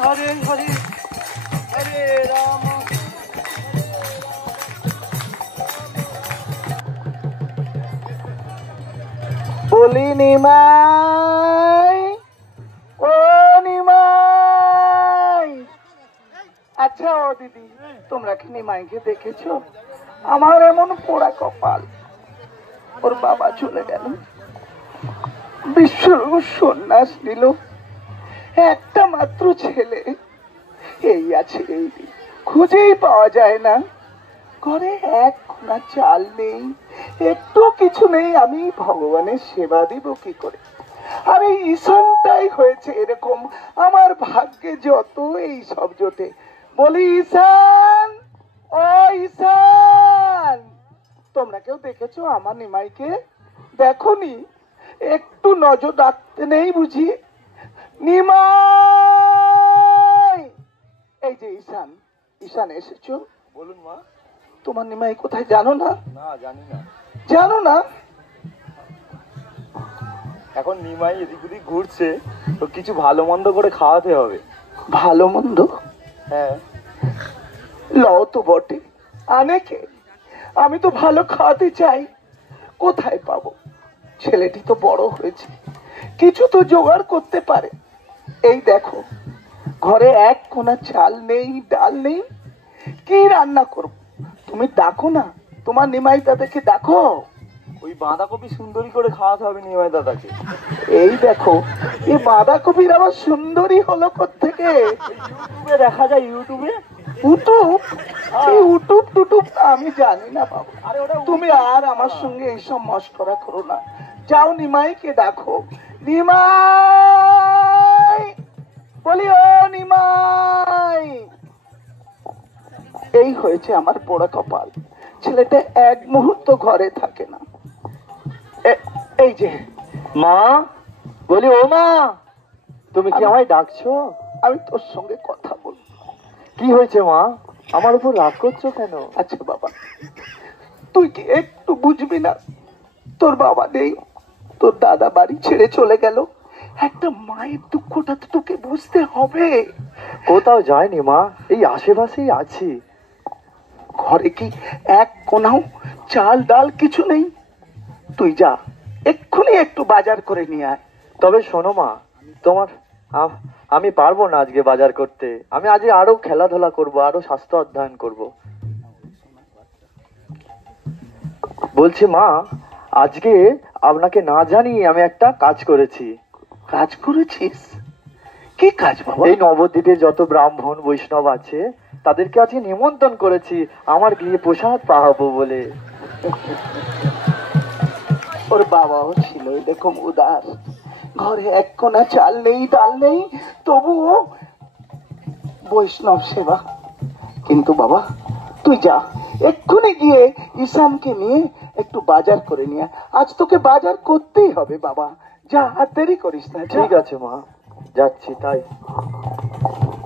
হরে হরে হরে রাম। বলি নিমাই, ও নিমাই। আচ্ছা ও দিদি, তোমরা কি নিমাইকে দেখেছো? আমার এমন পোড়া কপাল, ওর বাবা চলে গেল, বিশ্বরূপ সন্ন্যাস নিল, একটা মাত্র ছেলে এই আছে, এই খুঁজেই পাওয়া যায় না। ঘরে এক কোনা চাল নেই, একটু কিছু নেই, আমি ভগবানের সেবা দিব কি করে? আর এই ঈশানটাই হয়েছে এরকম, আমার ভাগ্যে যত এই সব জোটে। বলি ঈশান, ও ঈশান, তোমরা কেউ দেখেছো আমার নিমাইকে? দেখোনি? একটু নজর রাখতে নেই বুঝি? নিমাই, এই যে ঈশান, ঈশান এসেছো? বলুন মা। তোমার নিমাই কোথায় জানো না? না, জানি না। জানো না? এখন নিমাই এদিক ওদিক ঘুরছে, তো কিছু ভালো মন্দ করে খাওয়াতে হবে। ভালো মন্দ? হ্যাঁ। লও তো বটে, আনে কে? আমি তো ভালো খাওয়াতে চাই, কোথায় পাবো? ছেলেটি তো বড় হয়েছে, কিছু তো জোগাড় করতে পারে। এই দেখো, ঘরে এক কোনা চাল নেই, ডাল নেই, কি রান্না করব? তুমি ডাকো না তোমার নিমাই দাদাকে, ডাকো। ওই বাঁধাকপি সুন্দরী করে খাওয়াতে হবে নিমাই দাদাকে। এই দেখো, এই বাঁধাকপির আবার সুন্দরী হলো কোত্থেকে? ইউটিউবে দেখা যায়, ইউটিউবে। ইউটিউব? ইউটিউব টুটুব আমি জানি না বাবা। তুমি আর আমার সঙ্গে এইসব মস্করা করো না, যাও নিমাইকে ডাকো। নিমাই, বলি ও নিমাই। এই হয়েছে আমার পোড়া কপাল, ছেলেটা এক মুহূর্ত ঘরে থাকে না। এই যে মা, বলি ও মা, তুমি কি আমায় ডাকছো? আমি তোর সঙ্গে কথা বলবো। কি হয়েছে মা, আমার উপর রাগ করছো কেন? আচ্ছা বাবা, তুই কি একটু বুঝবি না? তোর বাবা নেই, তোর দাদা বাড়ি ছেড়ে চলে গেল, একটা মায়ের দুঃখটা তো তোকে বুঝতে হবে। কোথাও যায়নি মা, এই আশেপাশেই আছি। ঘরে কি এক কোনাও চাল ডাল কিছু নেই? তুই যা, এক্ষুনি একটু বাজার করে নিয়ে আয়। তবে শোনো মা, তোমার আমি পারবো না আজকে বাজার করতে। আমি আজকে আরো খেলাধুলা করব, আরো স্বাস্থ্য অধ্যয়ন করব। বলছি মা, আজকে আপনাকে না জানিয়ে আমি একটা কাজ করেছি। কাজ করেছিস? কি কাজ বাবা? এই নবদ্বীপের যত ব্রাহ্মণ বৈষ্ণব আছে তাদেরকে আজকে নিমন্ত্রণ করেছি আমার গৃহে প্রসাদ পাওয়াবো বলে। ওর বাবাও ছিল এরকম উদার, ঘরে এক কোনা চাল নেই, ডাল নেই, তবুও বৈষ্ণব সেবা। কিন্তু বাবা তুই যা, এক্ষুনি গিয়ে ঈশানকে নিয়ে একটু বাজার করে নিয়ে আয়। আজ তোকে বাজার করতেই হবে বাবা, যা, আর দেরি করিস না। ঠিক আছে মা, যাচ্ছি। তাই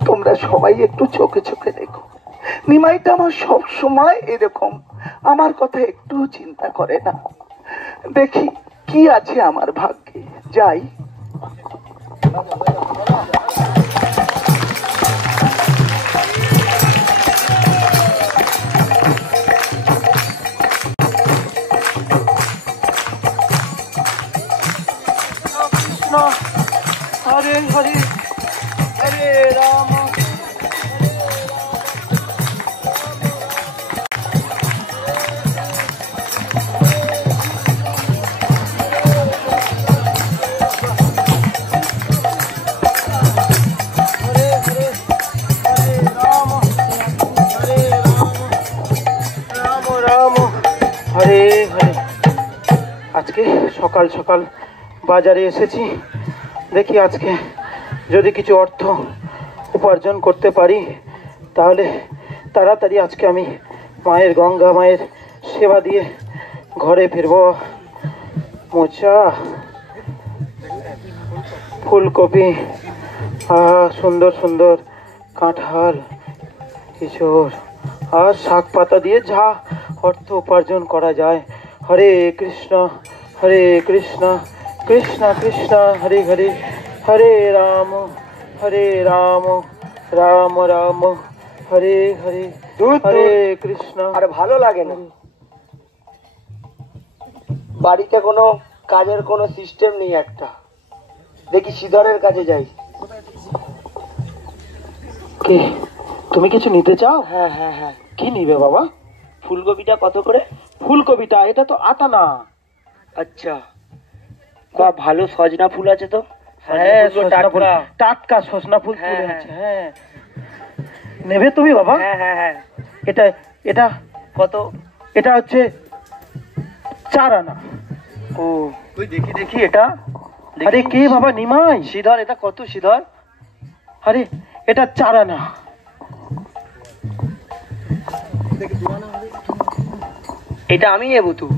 তোমরা সবাই একটু চোখে চোখে দেখো, নিমাইটা আমার সব সময় এরকম, আমার কথা একটু চিন্তা করে না। দেখি কি আছে আমার ভাগ্যে, যাই। কৃষ্ণ, হরে হরে হরে রাম। আজকে সকাল সকাল বাজারে এসেছি, দেখি আজকে যদি কিছু অর্থ উপার্জন করতে পারি তাহলে তাড়াতাড়ি আজকে আমি মায়ের, গঙ্গা মায়ের সেবা দিয়ে ঘরে ফিরবো। মোচা, ফুলকপি, সুন্দর সুন্দর কাঁঠাল, কিশোর, আর শাক পাতা দিয়ে যা অর্থ উপার্জন করা যায়। হরে কৃষ্ণ কৃষ্ণ কৃষ্ণ কৃষ্ণ হরে হরে, হরে রাম হরে রাম রাম রাম হরে হরে হরে কৃষ্ণ। আর ভালো লাগে না, বাড়িতে কোনো কাজের কোনো সিস্টেম নেই একটা। দেখি শ্রীধরের কাছে যাই। কে তুমি কিছু নিতে চাও? হ্যাঁ হ্যাঁ হ্যাঁ। কি নিবে বাবা? ফুলকপিটা কত করে? ফুলকপিটা এটা তো আটা না। আচ্ছা, বা ভালো সজনা ফুল আছে তো? হ্যাঁ সজনা ফুল, টাটকা সজনা ফুল হ্যাঁ, তুলে হ্যাঁ। আছে। হ্যাঁ নেবে তুমি বাবা? হ্যাঁ হ্যাঁ হ্যাঁ। এটা এটা কত? এটা হচ্ছে 4 আনা। ও তুই দেখি দেখি এটা। আরে কে বাবা? নিমাই। শ্রীধর এটা কত শ্রীধর? আরে এটা 4 আনা। এটা আমি নেবো তো?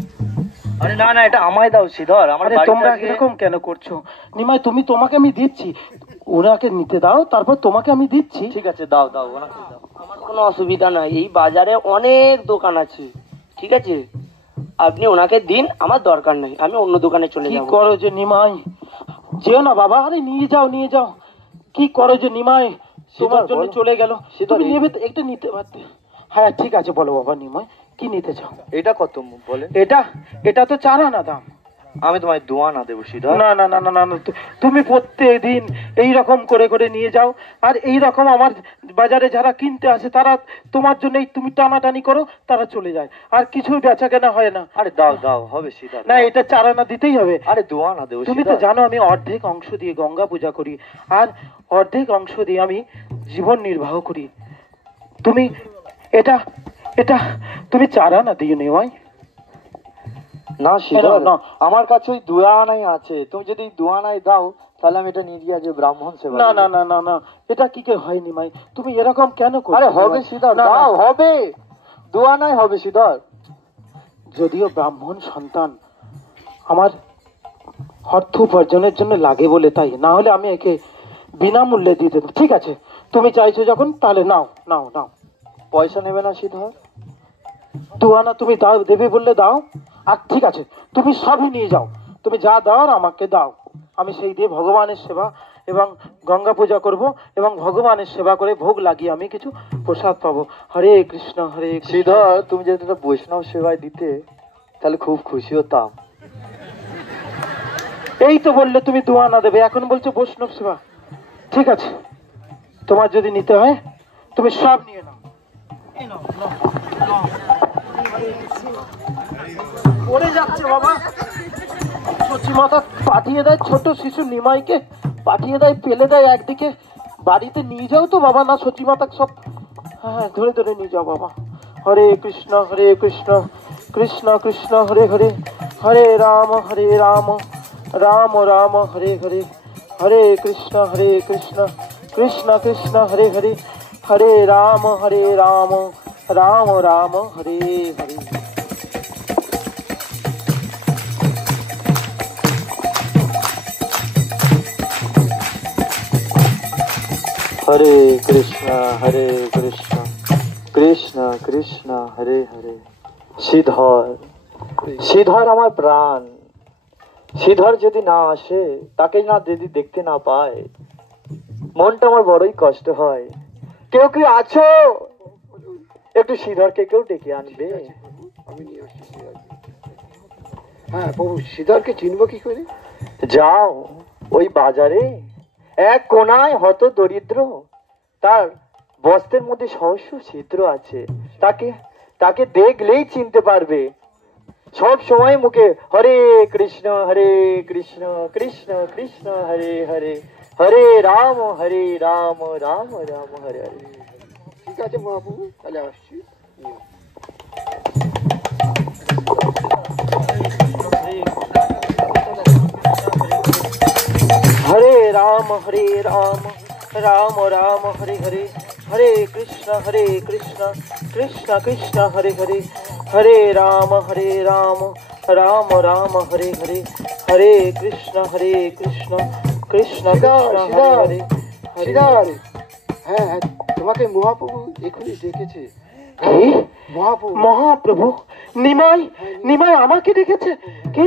আরে না না, এটা আমায় দাও শ্রীধর, আমার আরে বাড়িতে তোমরা আজকে- এরকম কেন করছো? নিমাই তোমাকে আমি দিচ্ছি, ওনাকে নিতে দাও, তারপর তোমাকে আমি দিচ্ছি। ঠিক আছে, দাও দাও, ওনাকে দাও। আমার কোনো অসুবিধা নাই, এই বাজারে অনেক দোকান আছে, ঠিক আছে? আপনি ওনাকে দিন, আমার দরকার নাই, আমি অন্য দোকানে চলে কি যাব। করো যে নিমাই? যেও না বাবা। আরে নিয়ে যাও নিয়ে যাও। কি করো যে নিমাই? তোমার জন্য বলো। চলে গেল। সীতার তুমি এই- নেবে তো, একটা নিতে পারতে। হ্যাঁ ঠিক আছে, বলো বাবা নিমাই, কি নিতে চাও? এটা কত বলেন? এটা এটা তো 4 আনা দাম। আমি তোমায় 2 আনা দেবো শ্রীধর। না না না না না না, তুমি প্রত্যেক দিন এই রকম করে করে নিয়ে যাও, আর এই রকম আমার বাজারে যারা কিনতে আসে তারা তোমার জন্য তুমি টানাটানি করো, তারা চলে যায়, আর কিছুই বেচা কেনা হয় না। আরে দাও দাও, হবে শ্রীধর। না এটা 4 আনা দিতেই হবে। আরে 2 আনা দেবো তুমি তো শ্রীধর। জানো আমি অর্ধেক অংশ দিয়ে গঙ্গা পূজা করি, আর অর্ধেক অংশ দিয়ে আমি জীবন নির্বাহ করি। তুমি এটা এটা তুমি 4 আনা দিও নিমাই। না শ্রীধর, না। আমার কাছে ওই 2 আনাই আছে। তুমি যদি 2 আনাই দাও তাহলে আমি এটা নিয়ে গিয়ে আজ ব্রাহ্মণ সেবা না দেবো। না না না না, এটা কি করে হয় নিমাই? তুমি এরকম কেন করছো? আরে হবে নিমাই? শ্রীধর, না, না, দাও, হবে 2 আনাই হবে শ্রীধর। যদিও ব্রাহ্মণ সন্তান, আমার অর্থ উপার্জনের জন্য লাগে বলে তাই, না হলে আমি একে বিনামূল্যে দিয়ে দিতাম। ঠিক আছে, তুমি চাইছো যখন, তাহলে নাও নাও নাও। পয়সা নেবে না শ্রীধর? 2 আনা তুমি দাও, দেবে বললে দাও। আর ঠিক আছে, তুমি সবই নিয়ে যাও, তুমি যা দাও আমাকে দাও, আমি সেই দিয়ে ভগবানের সেবা এবং গঙ্গা পূজা করব, এবং ভগবানের সেবা করে ভোগ লাগিয়ে আমি কিছু প্রসাদ পাবো। হরে কৃষ্ণ হরে কৃষ্ণ। শ্রীধর, তুমি যদি এটা বৈষ্ণব সেবায় দিতে তাহলে খুব খুশি হতাম। এই তো বললে তুমি 2 আনা দেবে, এখন বলছো বৈষ্ণব সেবা। ঠিক আছে, তোমার যদি নিতে হয় তুমি সব নিয়ে নাও। এই নাও, নাও, নাও। পড়ে যাচ্ছে বাবা। সচি মাথা পাঠিয়ে দেয় ছোট শিশু নিমাইকে, পাঠিয়ে দেয় ফেলে দেয় একদিকে। বাড়িতে নিয়ে যাও তো বাবা, না সচি মাতা সব। হ্যাঁ ধরে ধরে নিয়ে যাও বাবা। হরে কৃষ্ণ কৃষ্ণ কৃষ্ণ হরে হরে, হরে রাম রাম রাম হরে হরে, হরে কৃষ্ণ কৃষ্ণ কৃষ্ণ হরে হরে, হরে রাম রাম রাম হরে হরে। হরে কৃষ্ণ কৃষ্ণ কৃষ্ণ হরে হরে। শ্রীধর, শ্রীধর আমার প্রাণ। শ্রীধর যদি না আসে, তাকে না যদি দেখতে না পায়, মনটা আমার বড়ই কষ্ট হয়। কেউ কেউ আছো, একটু শ্রীধরকে কেউ ডেকে আনবে? আমি নিয়ে আসছি শ্রীধরকে। হ্যাঁ প্রভু, শ্রীধরকে চিনবো কি করে? যাও ওই বাজারে এক কোনায় হত দরিদ্র, তার বস্ত্রের মধ্যে সহস্র ছিদ্র আছে, তাকে তাকে দেখলেই চিনতে পারবে। সব সময় মুখে হরে কৃষ্ণ কৃষ্ণ কৃষ্ণ হরে হরে, হরে রাম রাম রাম হরে হরে। ঠিক আছে মহাপ্রভু, তাহলে আসছি। হরে রাম রাম রাম হরে হরে, হরে কৃষ্ণ কৃষ্ণ কৃষ্ণ হরে হরে, হরে রাম রাম রাম হরে হরে, হরে কৃষ্ণ কৃষ্ণ কৃষ্ণ হরে হরে। শ্রীধর, হ্যাঁ হ্যাঁ, তোমাকে মহাপ্রভু এখনই ডেকেছে। কি? মহাপ্রভু, মহাপ্রভু? নিমাই আমাকে ডেকেছে? কি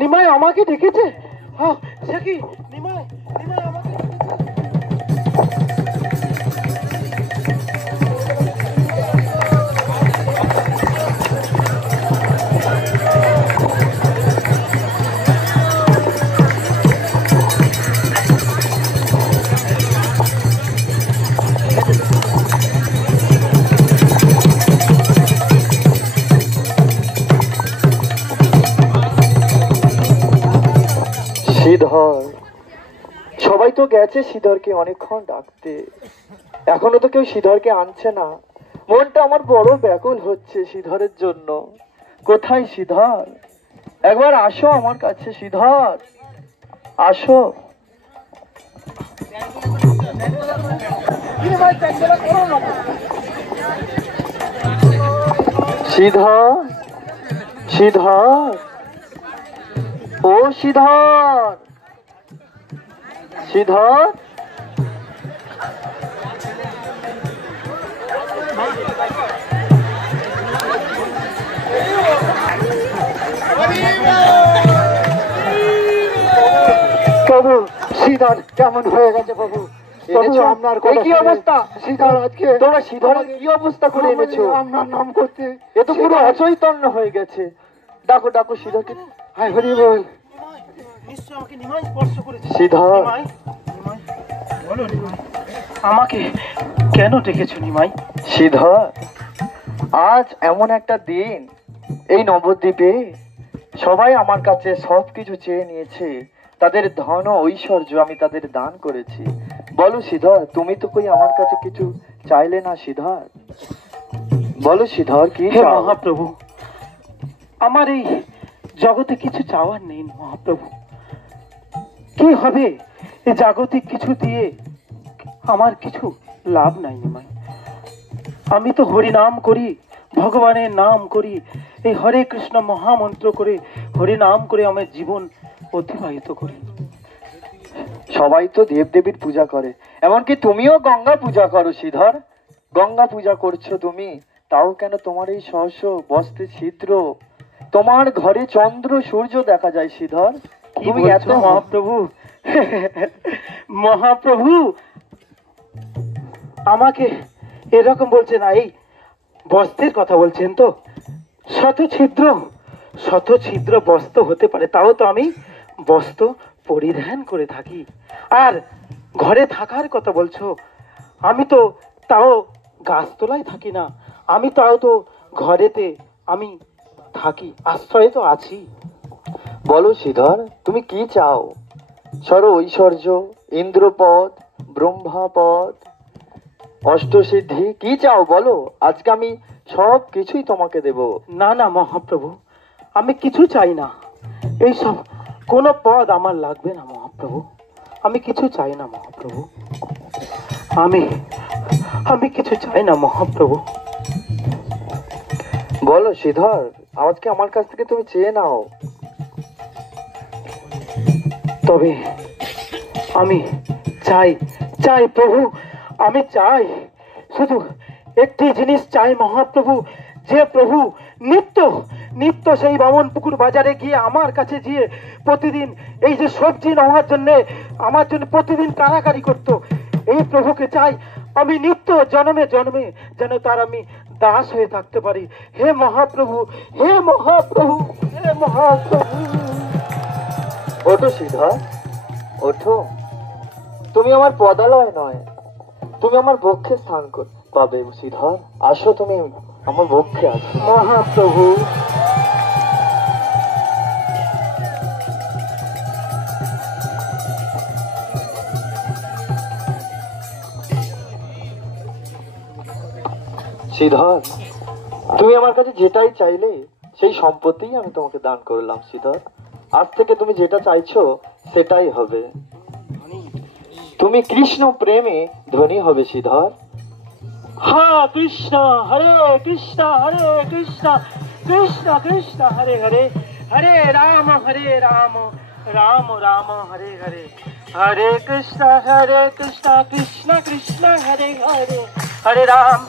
নিমাই আমাকে ডেকেছে? হ্যাঁ সে কি নিমাই আমাকে ডেকেছে? শ্রীধর, সবাই তো গেছে শ্রীধরকে অনেকক্ষণ ডাকতে, এখনো তো কেউ শ্রীধরকে আনছে না। মনটা আমার বড় ব্যাকুল হচ্ছে শ্রীধরের জন্য। কোথায় শ্রীধর? একবার আসো আমার কাছে শ্রীধর, আসো। শ্রীধর, শ্রীধর, ও শ্রীধর, শ্রীধর। প্রভু শ্রীধর কেমন হয়ে গেছে প্রভু? প্রভু আপনার এই কি অবস্থা? শ্রীধর আজকে তোমরা শ্রীধরের কি অবস্থা করে এনেছো? আপনার নাম করতে এ তো পুরো অচৈতন্য হয়ে গেছে। ডাকো ডাকো শ্রীধরকে। হায় হরি বল। নিশ্চয় আমাকে নিমাই স্পর্শ করেছে। শ্রীধর, নিমাই, নিমাই, বলো নিমাই, আমাকে কেন ডেকেছো নিমাই? শ্রীধর, আজ এমন একটা দিন, এই নবদ্বীপে সবাই আমার কাছে সবকিছু চেয়ে নিয়েছে। তাদের ধন ও ঐশ্বর্য আমি তাদের দান করেছি। বলো শ্রীধর, তুমি তো কই আমার কাছে কিছু চাইলে না শ্রীধর? বলো শ্রীধর, কি হে চাও? মহাপ্রভু, আমার এই জগতে কিছু চাওয়ার নেই মহাপ্রভু। কি হবে এই জাগতিক কিছু দিয়ে? আমার কিছু লাভ নাই নিমাই। আমি তো হরি নাম করি, ভগবানের নাম করি, এই হরে কৃষ্ণ মহামন্ত্র করে হরি নাম করে আমার জীবন অতিবাহিত করি। সবাই তো দেবদেবীর পূজা করে, এমনকি তুমিও গঙ্গা পূজা করো শ্রীধর। গঙ্গা পূজা করছো তুমি, তাও কেন তোমার এই সহস্র বস্ত্রে ছিদ্র? তোমার ঘরে চন্দ্র সূর্য দেখা যায় শ্রীধর। কি তুমি বলছো এত মহাপ্রভু? মহাপ্রভু আমাকে এরকম বলছেন না, এই বস্ত্রের কথা বলছেন তো? শত ছিদ্র, শত ছিদ্র বস্ত্র হতে পারে, তাও তো আমি বস্ত্র পরিধান করে থাকি। আর ঘরে থাকার কথা বলছো, আমি তো তাও গাছতলায় থাকি না, আমি তাও তো ঘরেতে আমি থাকি, আশ্রয়ে তো আছি। বলো শ্রীধর, তুমি কি চাও? সর ঐশ্বর্য, ইন্দ্রপদ, ব্রহ্মাপদ, অষ্টসিদ্ধি, কি চাও বলো? আজকে আমি সব কিছুই তোমাকে দেব। না না মহাপ্রভু, আমি কিছু চাই না, এইসব কোনো পদ আমার লাগবে না মহাপ্রভু। আমি কিছু চাই না মহাপ্রভু, আমি আমি কিছু চাই না মহাপ্রভু। বলো শ্রীধর, আজকে আমার কাছ থেকে তুমি চেয়ে নাও। তবে আমি চাই, চাই প্রভু, আমি চাই, শুধু একটি জিনিস চাই মহাপ্রভু, যে প্রভু নিত্য নিত্য সেই বামন পুকুর বাজারে গিয়ে আমার কাছে গিয়ে প্রতিদিন এই যে সবজি নেওয়ার জন্য আমার জন্য প্রতিদিন কারাকারি করত, এই প্রভুকে চাই আমি নিত্য জন্মে জন্মে যেন তার আমি দাস হয়ে থাকতে পারি। হে মহাপ্রভু, হে মহাপ্রভু, হে মহাপ্রভু। ওঠো শ্রীধর, ওঠো। তুমি আমার পদালয় নয়, তুমি আমার বক্ষে স্থান পাবে শ্রীধর। আসো, তুমি আমার বক্ষে আসো। মহাপ্রভু, শ্রীধর, তুমি আমার কাছে যেটাই চাইলে সেই সম্পত্তিই আমি তোমাকে দান করলাম শ্রীধর। আজ থেকে তুমি যেটা চাইছো সেটাই হবে। তুমি কৃষ্ণ প্রেমে ধনী হবে শ্রীধর। হরে কৃষ্ণ হরে কৃষ্ণ হরে কৃষ্ণ কৃষ্ণ কৃষ্ণ হরে হরে, হরে রাম রাম রাম হরে হরে, হরে কৃষ্ণ কৃষ্ণ কৃষ্ণ হরে হরে, হরে রাম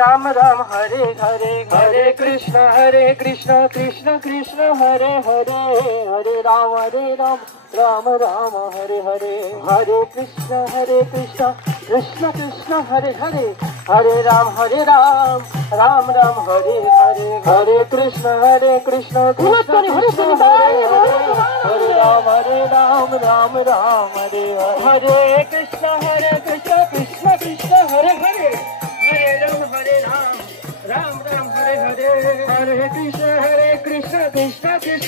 রাম রাম হরে হরে, হরে কৃষ্ণ কৃষ্ণ কৃষ্ণ হরে হরে, হরে রাম রাম রাম হরে হরে, হরে কৃষ্ণ কৃষ্ণ কৃষ্ণ হরে হরে, হরে রাম রাম রাম হরে হরে, হরে কৃষ্ণ কৃষ্ণ কৃষ্ণ হরে হরে, হরে রাম রাম রাম হরে হরে, হরে কৃষ্ণ কৃষ্ণ কৃষ্ণ হরে হরে, হরে রাম রাম রাম হরে হরে, হরে কৃষ্ণ কৃষ্ণ কৃষ্ণ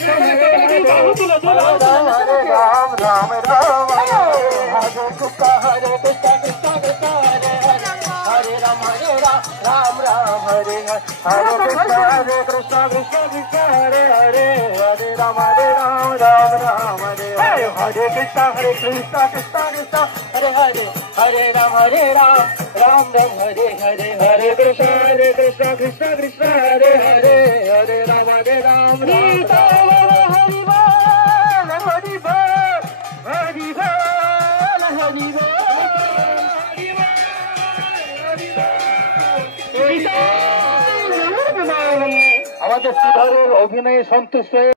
আমাদের শ্রীধরের অভিনয়ে সন্তুষ্ট হয়ে